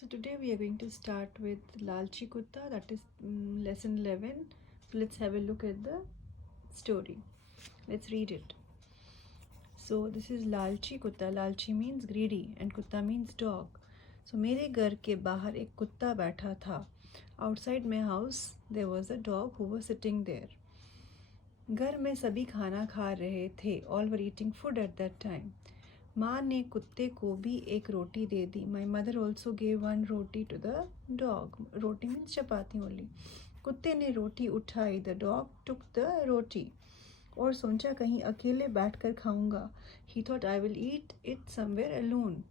So today we are going to start with Lalchi Kutta, that is lesson 11. So let's have a look at the story. Let's read it. So this is Lalchi Kutta. Lalchi means greedy and Kutta means dog. So मेरे घर के बाहर एक कुत्ता बैठा था. Outside my house there was a dog who was sitting there. घर में सभी खाना खा रहे थे. All were eating food at that time. माँ ने कुत्ते को भी एक रोटी दे दी. My mother also gave one roti to the dog. Roti means chapati only. कुत्ते ने रोटी उठाई. The dog took the roti और सोचा कहीं अकेले बैठ कर खाऊंगा. He thought I will eat it somewhere alone.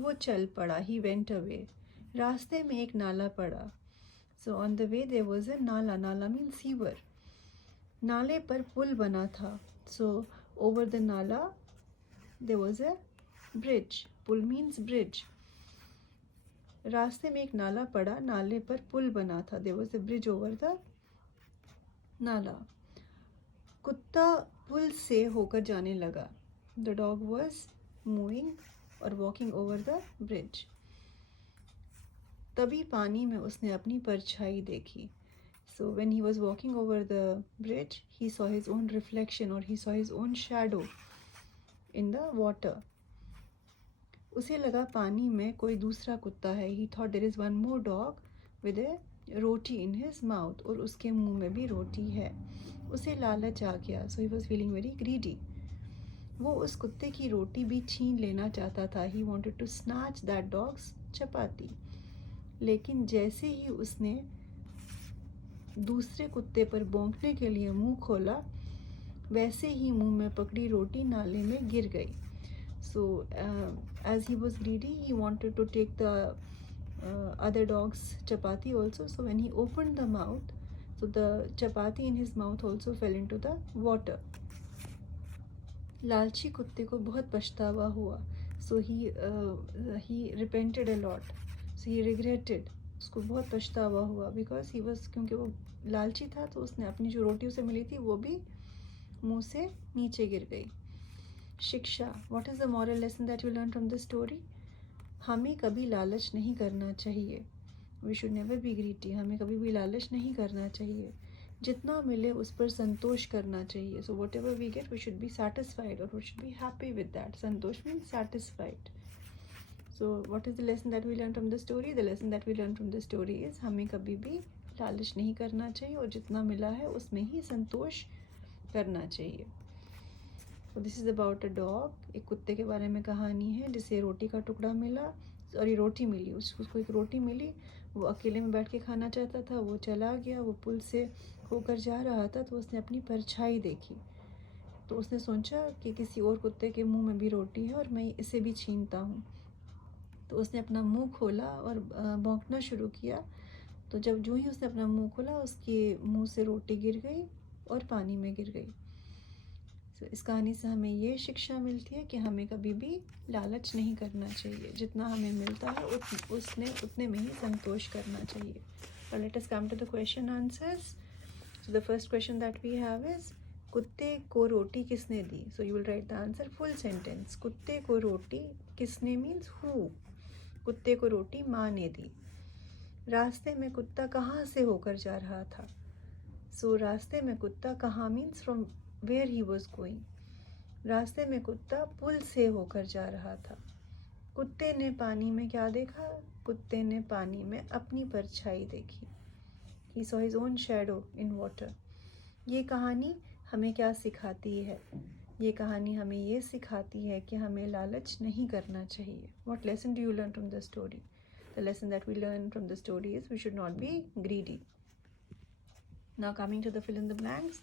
वो चल पड़ा. He went away. रास्ते में एक नाला पड़ा. So on the way there was a nala. Nala means sewer. नाले पर पुल बना था. So over the nala there was a bridge. Pul means bridge. रास्ते में एक नाला पड़ा. नाले पर पुल बना था. there was a bridge over the नाला. कुत्ता पुल से होकर जाने लगा. the dog was moving or walking over the bridge. तभी पानी में उसने अपनी परछाई देखी. So when he was walking over the bridge, he saw his own reflection or he saw his own shadow in the water. उसे लगा पानी में कोई दूसरा कुत्ता है. He thought there is one more dog with a roti in his mouth. और उसके मुंह में भी रोटी है. उसे लालच आ गया. So he was feeling very greedy. वो उस कुत्ते की रोटी भी छीन लेना चाहता था. He wanted to snatch that dog's चपाती. लेकिन जैसे ही उसने दूसरे कुत्ते पर भौंकने के लिए मुंह खोला, वैसे ही मुंह में पकड़ी रोटी नाले में गिर गई. So as he was greedy, he wanted to take the other dog's chapati also. So when he opened the mouth, so the chapati in his mouth also fell into the water. लालची कुत्ते को बहुत पछतावा हुआ. So he repented a lot. So he regretted. उसको बहुत पछतावा हुआ because he was, क्योंकि वो लालची था तो उसने अपनी जो रोटी उसे मिली थी वो भी मुंह से नीचे गिर गई. शिक्षा. What is the moral lesson that you learn from this story? हमें कभी लालच नहीं करना चाहिए. We should never be greedy. हमें कभी भी लालच नहीं करना चाहिए. जितना मिले उस पर संतोष करना चाहिए. So whatever we get, we should be satisfied or we should be happy with that. Santosh means satisfied. So what is the lesson that we learn from the story? The lesson that we learn from the story is हमें कभी भी लालच नहीं करना चाहिए और जितना मिला है उसमें ही संतोष करना चाहिए. So this is about a dog. एक कुत्ते के बारे में कहानी है जिसे रोटी का टुकड़ा मिला और ये रोटी मिली. उसको एक रोटी मिली. वो अकेले में बैठ के खाना चाहता था. वो चला गया. वो पुल से होकर जा रहा था तो उसने अपनी परछाई देखी. तो उसने सोचा कि किसी और कुत्ते के मुंह में भी रोटी है और मैं इसे भी छीनता हूँ. तो उसने अपना मुंह खोला और भौंकना शुरू किया. तो जब जो ही उसने अपना मुंह खोला उसके मुंह से रोटी गिर गई और पानी में गिर गई. तो इस कहानी से हमें ये शिक्षा मिलती है कि हमें कभी भी लालच नहीं करना चाहिए. जितना हमें मिलता है उतने में ही संतोष करना चाहिए. Now let us come to the question answers. So the first question that we have is कुत्ते को रोटी किसने दी? So you will write the answer full sentence. कुत्ते को रोटी किसने means who. कुत्ते को रोटी माँ ने दी. रास्ते में कुत्ता कहाँ से होकर जा रहा था? So रास्ते में कुत्ता कहाँ means from where he was going. रास्ते में कुत्ता पुल से होकर जा रहा था. कुत्ते ने पानी में क्या देखा? कुत्ते ने पानी में अपनी परछाई देखी. He saw his own shadow in water. ये कहानी हमें क्या सिखाती है? ये कहानी हमें ये सिखाती है कि हमें लालच नहीं करना चाहिए. What lesson do you learn from the story? The lesson that we learn from the story is we should not be greedy. Now coming to the fill in the blanks,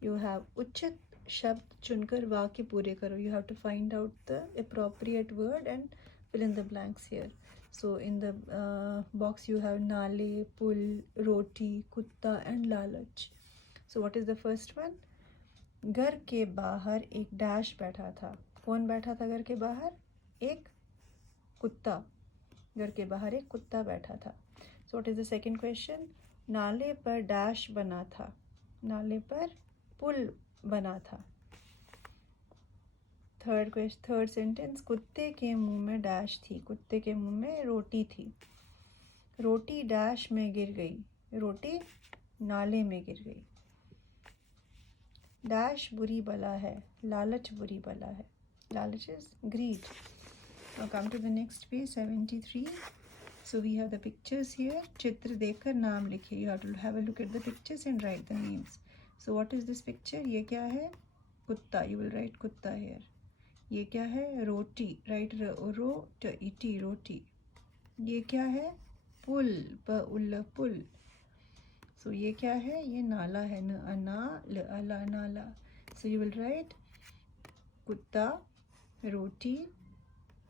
you have उचित शब्द चुनकर वाक्य पूरे करो. You have to find out the appropriate word and fill in the blanks here. So in the box you have नाले, पुल, रोटी, कुत्ता and लालच. So what is the first one? घर के बाहर एक डैश बैठा था. कौन बैठा था घर के बाहर? एक कुत्ता. घर के बाहर एक कुत्ता बैठा था. So what is the second question? नाले पर डैश बना था. नाले पर पुल बना था. थर्ड सेंटेंस कुत्ते के मुंह में डैश थी. कुत्ते के मुंह में रोटी थी. रोटी डैश में गिर गई, रोटी नाले में गिर गई। डैश बुरी बला है, लालच बुरी बला है, लालच is greed. Now come to the next page 73. So we have the pictures here. चित्र देखकर नाम लिखिए. You have to have a look at the pictures and write the names. So what is this picture? ये क्या है? कुत्ता. You will write कुत्ता here. ये क्या है? रोटी. Write रो-टी, रोटी. ये क्या है? पुल. पुल. So ये क्या है? ये नाला है. नाला. So you will write कुत्ता, रोटी,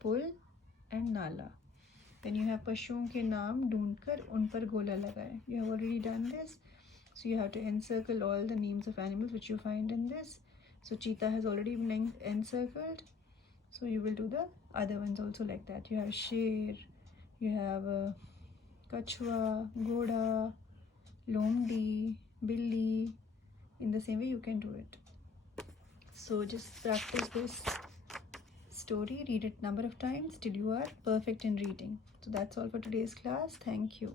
पुल and नाला. Then you have पशुओं के नाम ढूंढकर उन पर गोला लगाए. You have already done this. So you have to encircle all the names of animals which you find in this. So cheetah has already been encircled. So you will do the other ones also like that. You have sher, you have kachua, ghoda, lomdi, billi. In the same way you can do it. So just practice this story, read it number of times till you are perfect in reading. So that's all for today's class. Thank you.